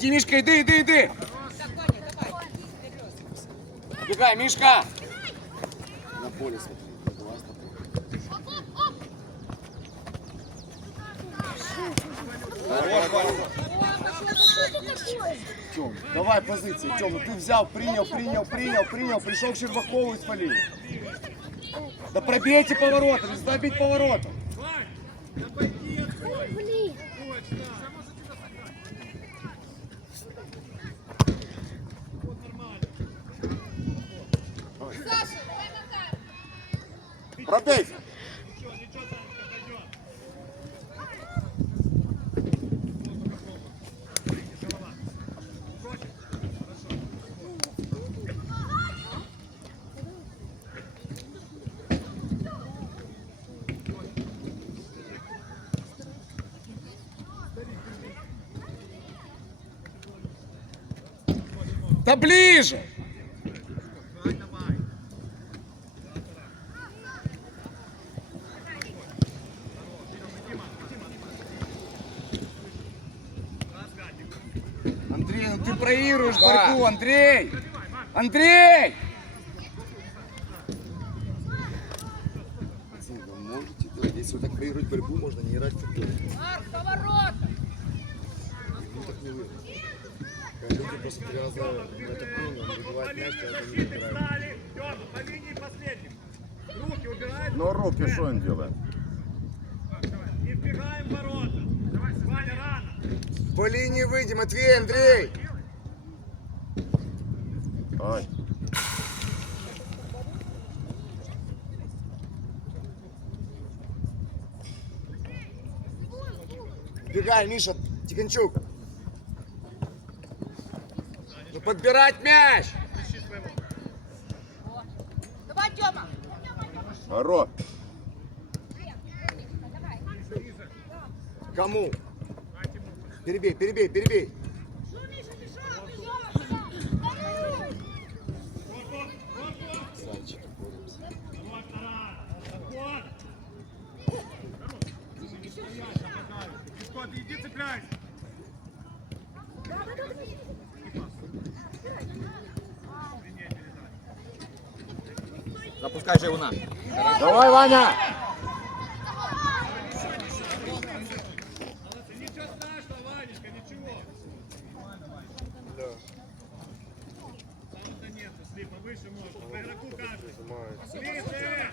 Иди, Мишка, иди, иди, иди. Бегай, Мишка. На поле смотри. Давай позиции, ну ты взял, принял, принял, принял, принял, пришел к Щербакову и спалил. Да пробейте поворотом, не знаю бить Да ближе! Андрей, ну ты проигрываешь борьбу, Андрей! Андрей! Пацаны, вы можете делать, если вы так проигрывать борьбу, можно не играть в футбол. Ну так не выиграть. Люди просто три раза в это понял, выбивают мяч, а это не играют. Руки убираем. Ну, руки, что он делает? И вбегаем в ворота. Давай, Ваня, рано. По линии выйди, Матвей, Андрей! Ай. Бегай, Миша, Тихончук. Ну подбирать мяч! Давай, Тёма. Хоро. Кому? Перебей, перебей, перебей. Зайчики боремся. Вот, рано. Вот. Пешком, иди цепляйся. Запускай же его на. Давай, Ваня! Ничего страшного, Ванечка, ничего. Да. Там-то нет, слипа выше можно. По игроку каждый. Ближе.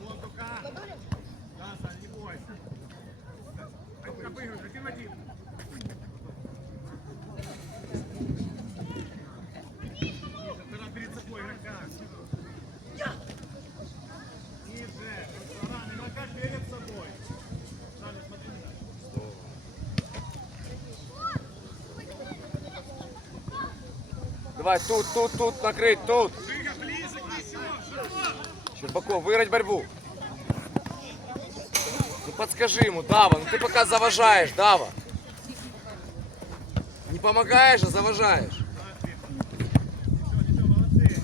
Воздуха. Да, Саня, не бойся. Обыгрывай, один в один. Ниже, ты перед собой игрока. Ниже. Рано, игрока перед собой. Саня, смотри. Давай, тут, тут, тут накрыть, тут. Щербаков, выиграть борьбу. Ну подскажи ему, Дава, ну ты пока заважаешь, Дава. Не помогаешь, а заважаешь. Ничего, молодцы.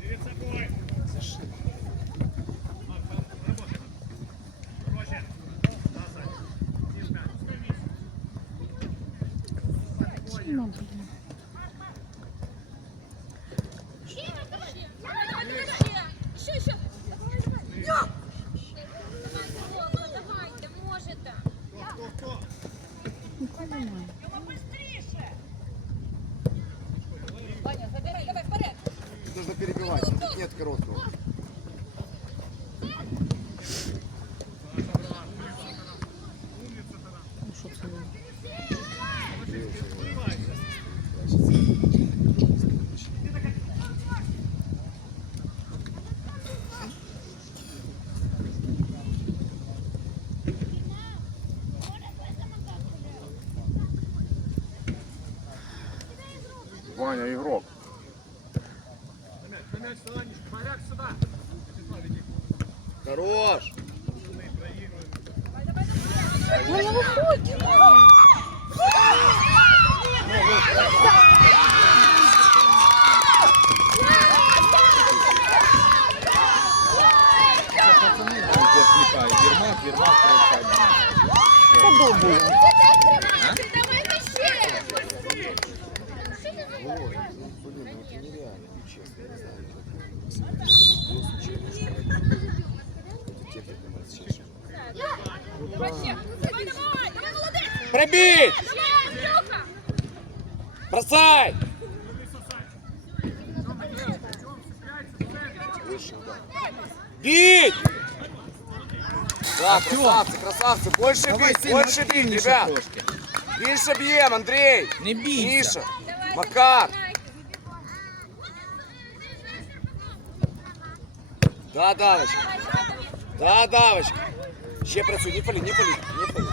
Перед собой. Марк, работай. Проще. Да, Саня. Ниже мяч. Скользись. Еще, еще. Давайте, можете. Кто, кто? Ваня, забирай, давай, вперед. Нужно перебивать, тут нет короткого. Ваня, игрок. Мяч, мяч, Санечка. Моряк сюда. Хорош. Ваня, выходи. Пацаны, Ермак, Ермак, Ермак, секунду було. Ще. Давай ще. Давай, давай. Давай, молодець. Пробить! Ще, Андрюха. Бросай! Бить! Да, красавцы, красавцы. Больше Давай бить, сильно больше бить, активніше ребят. трошки. Більше б'єм, Андрій. Не бійся. Міша, Макар. Да, Давочка. Да, Давочка. Ще працюй, не пали, не пали, не пали.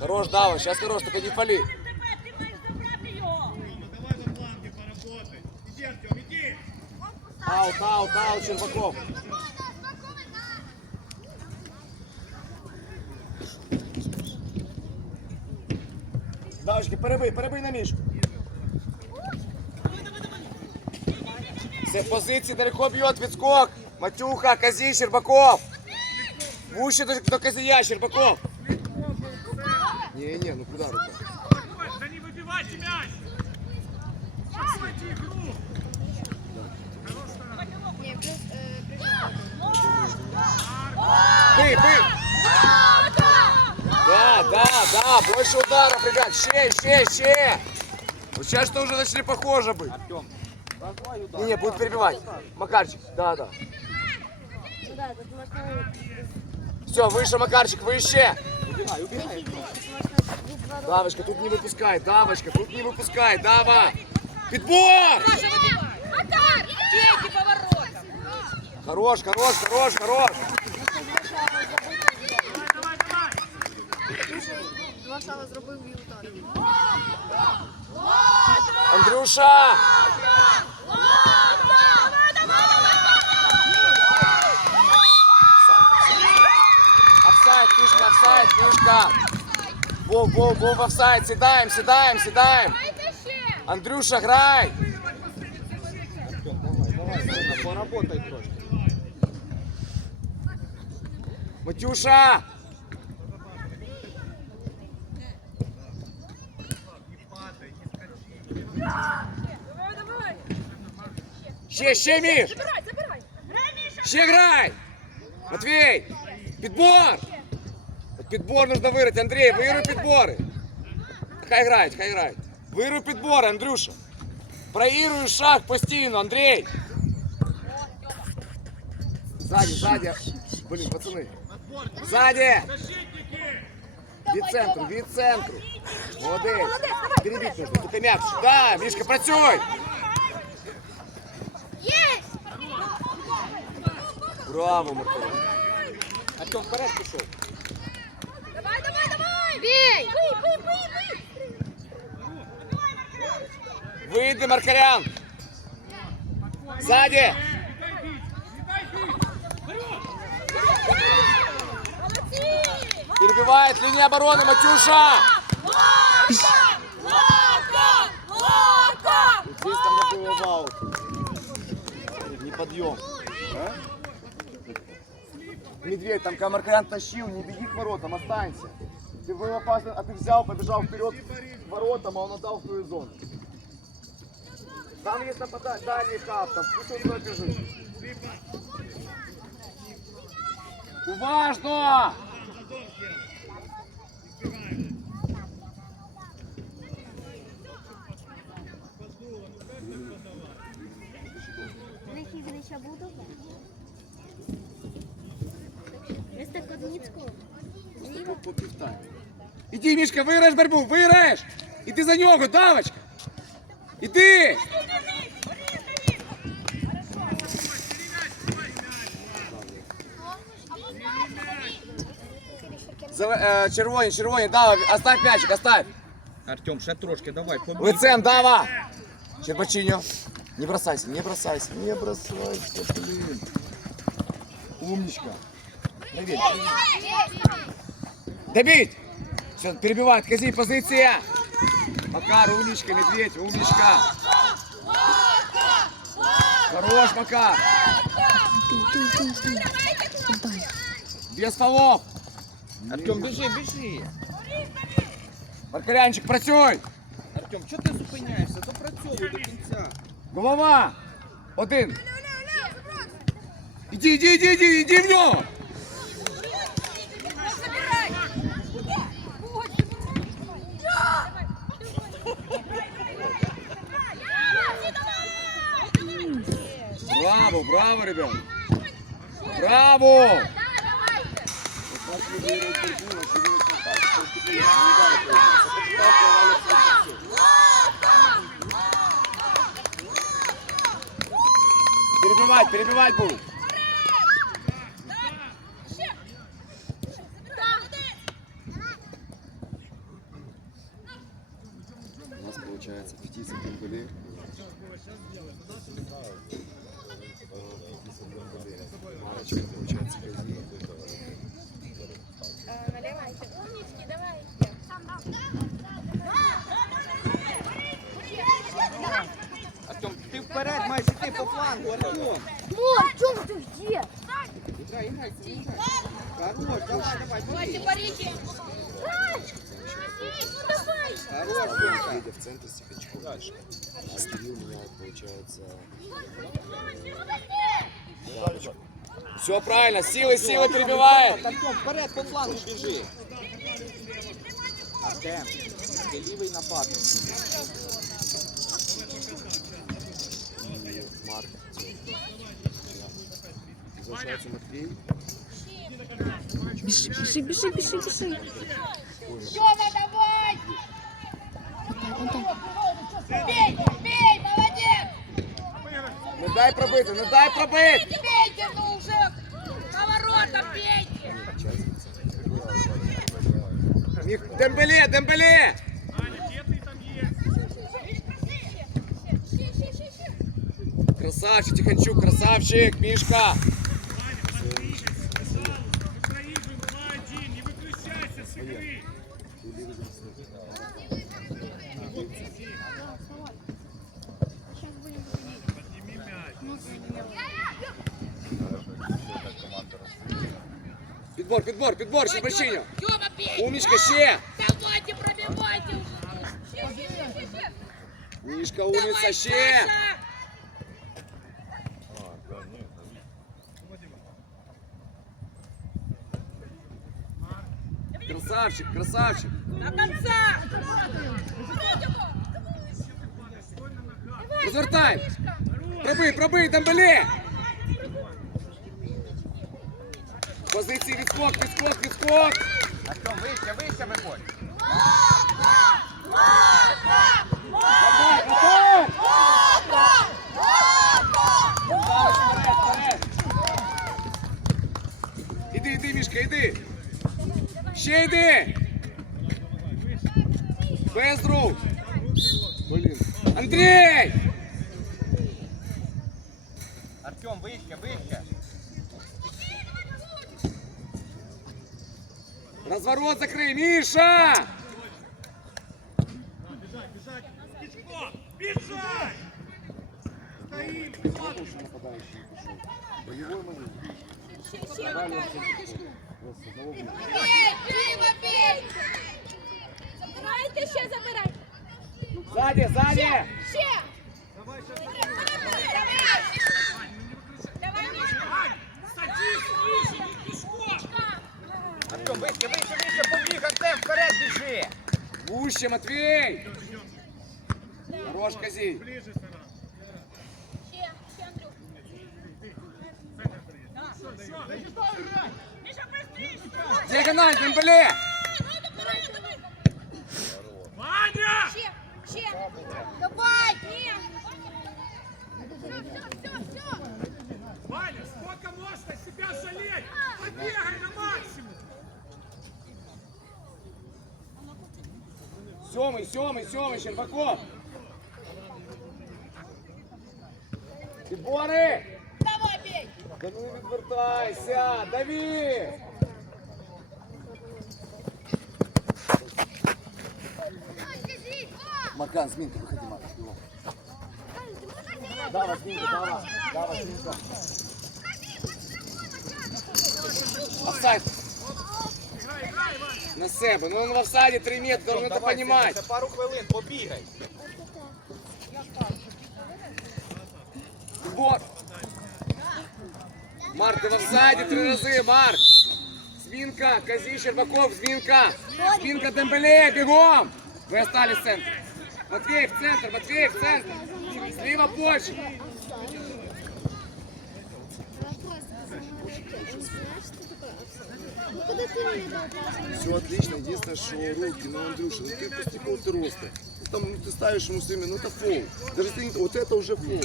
Хорош, Дава, сейчас хорош, только не пали. Давай. Аут, аут, аут, Щербаков. Давочки, перебий, перебий на мішку. Все, позиції далеко б'ет, відскок. Матюха, Казій, Щербаков. Вуще до, до Казія, Щербаков. Не-не, ну куда рука? Да не выбивайте мяч. Захвати игру. Бей, бей. Да, да, да, больше ударов, ребят, ще, ще, ще. Вот сейчас что уже начали похоже быть. не, не, будет перебивать. Макарчик, да, да. Все, выше, Макарчик, выше. Давочка, тут не выпускай, Давочка, тут не выпускай, Дава. Поворот. Хорош, хорош, хорош, хорош. Андрюша! Офсайд, Мишка, офсайд, Мишка. Вов, Вов, Вов, офсайд. Сідаємо, сідаємо, сідаємо. Андрюша, грай. Поработай трошки. Матюша! Давай, давай. Ще, ще, Міш! Забирай, забирай. Ще грай! Матвій! Підбор! Підбор нужно вирити, Андрій, вируй підбори. Хай грають, хай грають. Вируй підбори, Андрюша. Проігруй шаг постійно, Андрій. Ззаді, ззаді. Блін, пацани. Ззаді! Від центру, від центру. Молодець. Перебіть нужно, тут м'яч. Да, Мішка, працюй! Браво, Микола. Артем вперед пішов. Бей! Бей, бей, бей, бей! Вийди, Маркарян. Молодцы! Перебивает линия обороны Матюша. Не подъем. Медведь, там Камаркарян тащил, не беги к воротам, останься. Ты был опасный, а ты взял, побежал вперед к воротам, а он отдал в твою зону. Там есть нападать, дальний хаб, там, пусть он туда бежит. Уважно! Нехіднича буду. Ось так одніцько. По півтаймі. Іди, Мішка, виграєш борьбу, виграєш! Іди за нього, давочка! Іди! За- е, Червоні, червоні, Дава, оставь мячик, оставь! Артем, ще трошки, давай, побіг. Лицем, Дава! Щербачиньо. Не бросайся, не бросайся, не бросайся, блин. Умничка. Давид. Добить! Все, перебивает, Кази, позиция! Макар, умничка, Медведь, умничка! Хорош, Макар! Без столов. Артем, біжи, біжи. Маркарянчик, працюй. Артем, чого ти зупиняєшся? Допрацьовуй до кінця. Голова. Один. Іди, іди, іди, іди, іди в нього. Браво, браво, ребят. Браво. Перебивать, перебивать будут. Все правильно, силой, силой перебивает. Артем, вперед по флангу біжи. Артем, ти лівий нападник. Марк. Возвращается Матвей. Бежи, бежи, бежи, бежи, бежи. Тёма, давай! Бей, бей, молодец! Не дай пробити, не дай пробити. Дембеле, Дембеле. Красавчик, Тихончук, красавчик, Мишка. Підбор, підбор, підбор, ще причиню. Тёма, бей! Умничка, ще. Давайте, пробивайте уже! Ще, ще, ще, ще, ще! Мишка, умниця, Давай, ще. Саша! Красавчик, красавчик. До конца! Розвертай. Пробий, пробий, Дембеле. Позиції відскок, відскок, відскок. Артем, вище, вище виходь. Давай, готов. Вперед, вперед. Іди, іди, Мішка, іди. Ще йди. Без рук. Блін. Андрій! Артем, вище, вище. Розворот закрий, Міша! Пешко, бежать! Стоим, Бей, Дима, бей! Забирайте, ще забирай! Ззаді, ззаді! Ще! Давай! Давай, Артем, вище, вище, вище, побіг, Артем, вперед біжи. Вуще, Матвій! Хорош, Казій! Ближе стараться. Ще, ще, Андрюх! Диагональ, Дембеле! Давай, давай! Ваня! Ще, ще! Давай! Ні! Все, все, все, все! Ваня, сколько можно себя жалеть? Побегай на максимум! Сьомий, сьомий, сьомий, Щербаков! Підбори! Давай, бей! Да ну не відвертайся! Дави! Маркан, змінка, виходи, Марк. бігом. Давай, змінка, давай. Давай, змінка. Офсайд. На себе. Ну он в офсайде 3 метра, должен это Давай, понимать. Ще пару хвилин, побігай. Вот. Марк, ты в офсайде три разы, Марк. Свинка, Кози, Щербаков, Свинка. Свинка, Дембеле, бегом. Вы остались в центре. Матвей в центр, Матвей в центр. Слива больше. Ну, когда ты мне дал пас, Все отлично, единственное, что руки, ну, Андрюша, ну ты после какого ты роста? Ну, там, ну, ты ставишь ему своими, ну это фол. Даже если не- вот это уже фол.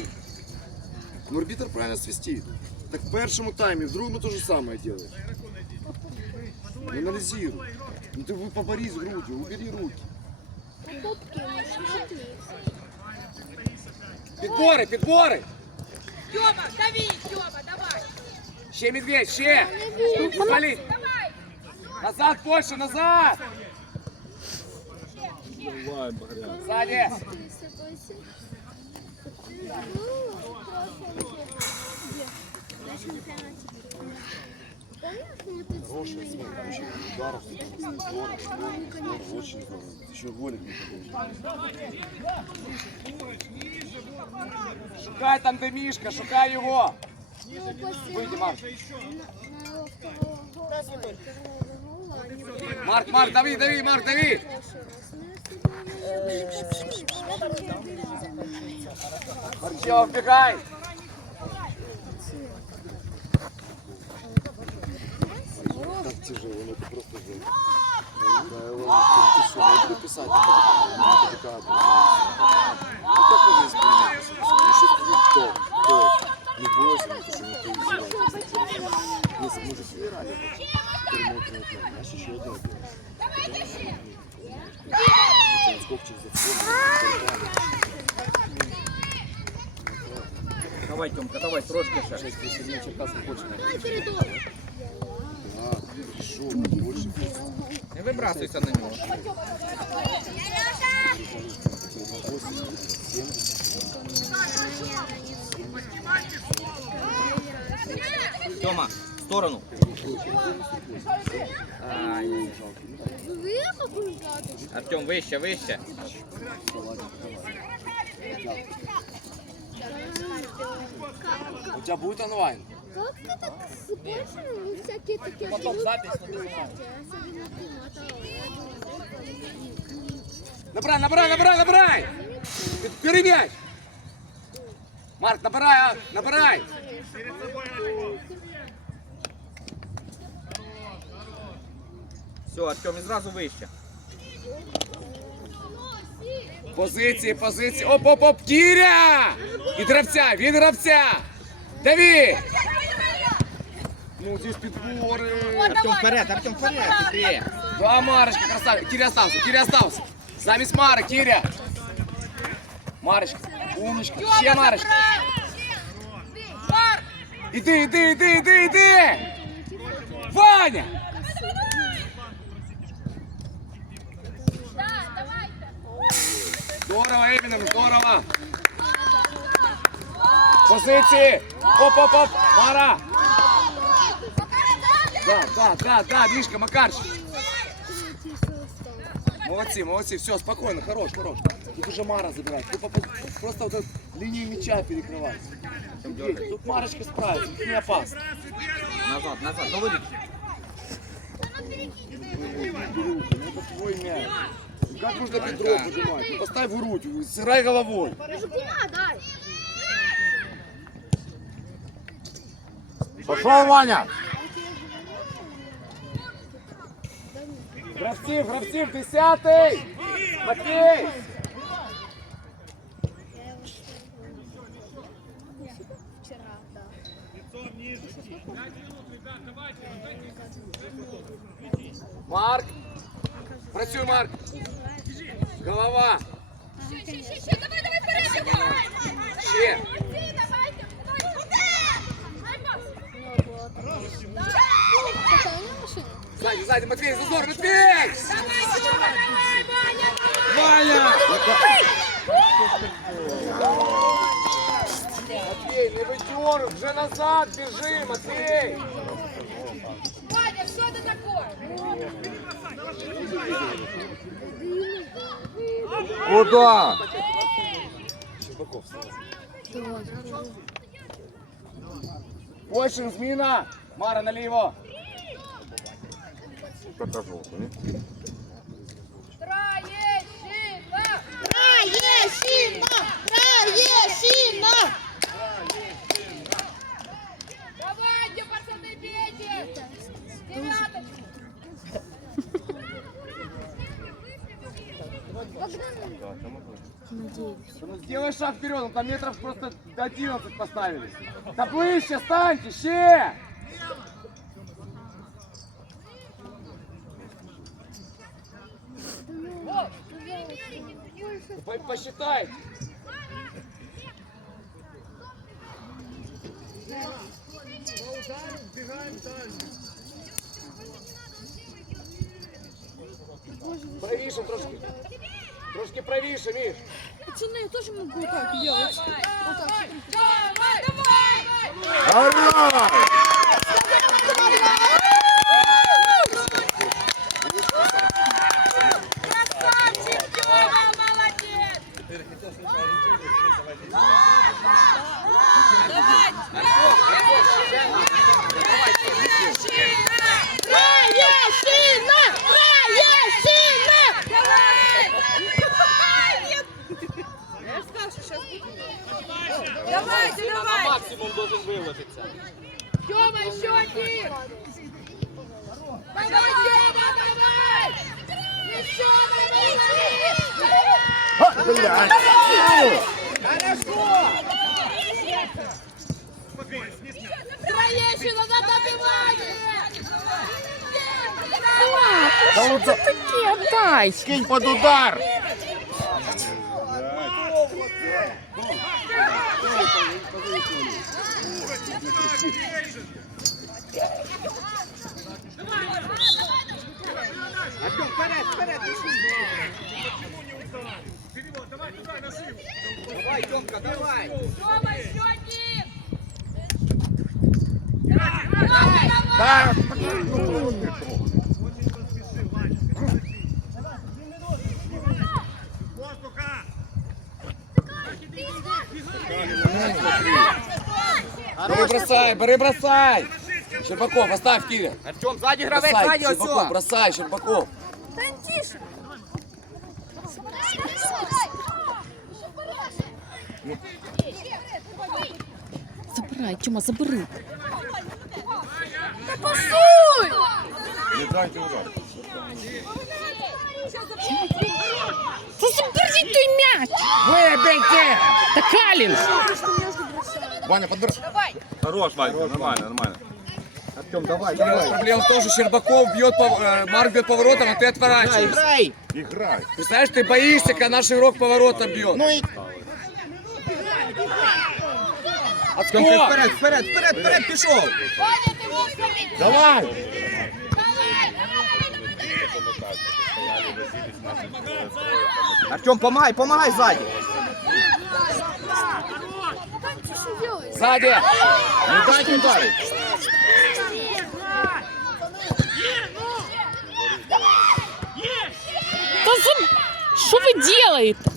Но арбитр правильно свистит. Так в першому таймі, в другому то же самое делаешь. Ну, анализируй. Ну ты вы поборись грудью, убери руки. а попки ему шмотни. Підбори, підбори. Тёма, дави, Тёма, давай. Ще медведь, ще. Валить. Давай. Назад, Польша, назад. Сзади. Хорошая смена, очень ударов, здорово, здорово, очень здорово. Еще голик не побежал. Шукай там, де Мішка, шукай його. Вийди, Марк. Марк, Марк, дави, дави, Марк, дави. Марчева, вбігай. Так тяжело, ну это просто жесть. Да, его ты что, надо писать, ну как он здесь появился? Ну что ты кто? Кто? Не бойся, ну ты что, не ты издеваешься. Если мы же собирали, Перемотанный план, знаешь, еще одно дело. Сколько через отсюда, Давай, Тьомка, давай, трошки ще. если не черкас больше, наверное. коридор. А, хорошо, больше. Не вибрасуйся на нього. Тьома, в сторону. Артем, вище, вище. У тебя будет онлайн? Как ты так с большими вы всякие такие Потом штуки запись открываете? Особенно ты, Моторола. Я думаю, Набирай, набирай, набирай, набирай. Бери мяч. Марк, набирай, а, набирай. Все, Артем, і зразу вище. Позиції, позиції. Оп, оп, оп, Кіря! Від гравця, від гравця. Дави! Ну, здесь подборы. Артем вперед, Артем вперед. Быстрее. Да, Марочка, красавец. Киря остался, Киря остался. Замість Мара, Киря. Марочка, умничка. Ще Марочка. Марк. Іди, іди, іди, іди, іди. Ваня! Позиції. Оп, оп, оп. Мара. Да, да, да, да, Мишка, Макарчик. Молодцы, молодцы, все, спокойно, хорош, хорош. Тут уже Мара забирает. Ты попа- просто вот эту линию мяча перекрывай. Есть, Тут Марочка справится, тут не опасно. Назад, назад, до воріт. Ну, это твой мяч. Ну, Как можно бедро поднимать? Ну, поставь в грудь, сырай головой. Жукуна, дай. Пошел, Ваня! Гравців, гравців, десятий! Матвій! Вчера, да. Марк! Працюй, Марк! Голова! Ще, ще, ще, давай, давай, вперед його. Ще! Сзади, сзади, Матвей, зазор, Матвей! Давай, Тьома, давай, Ваня. Ваня! Матвей, не видергуй, вже назад біжи, Матвей! Ваня, Куда? Щербаков, Польшин, зміна! Мара, наліво! Покажу. ні? Троещина! Троєщина! Троєщина! Давайте, пацаны, бейте! Девяточку! Ну сделай шаг вперед, ну там метров просто до 11 поставили. Да ближче станьте, ще! Могу так делать. Вот так. Давай, давай! Грай! Красавчик, Тёма, молодец! Троєщина! Троєщина! Давайте, давай! Максимум должен виложитися. Тёма, еще один! Давай, Тёма, давай! Еще давай! Троещина на добивание! Вот за- Отдай! Кинь под удар! Артем, вперед, вперед, пішли. Перевод, давай туда, на шиву. Давай, Тьомка, давай. Тёма, еще Воздуха! Бери, бросай, бери, бросай! Щербаков, оставь Киря. Артем, ззаді гравець, Бросай, ззаді Щербаков, ось. бросай, Щербаков. Забирай, Тьома, забери. Не дайте удар. Забери той м'яч! Выбейте! Та Калін! Ваня, подбирай. Хорош, Вань, нормально, нормально. Артем, давай, Проблема в том, что Щербаков бьет, пов- э, Марк бьет поворотом, а ты Грай, отворачиваешься. грай. Играй. Представляешь, ты боишься, когда наш игрок поворотом бьет. Ну и Стоп! вперед, вперед, вперед, вперед, пішов. Давай! Артем, помагай, помагай ззаді. Сзади! Не дайте ударить! Та за... Що ви делаєте?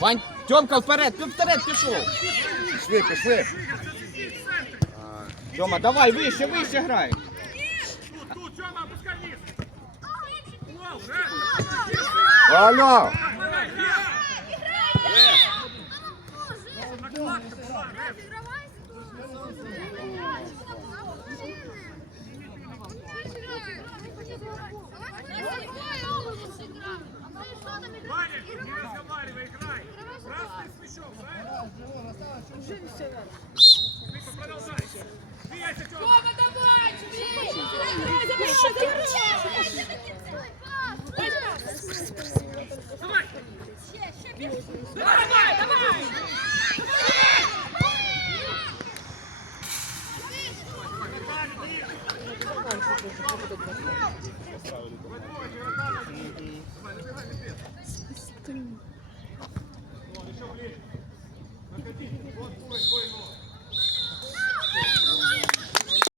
Вань, Тьомка, вперед, ти вперед пішов. Пішли, пішли! Тьома, давай, вище, вище грай. Тут, тут, Тёма, опускай вниз. Алло!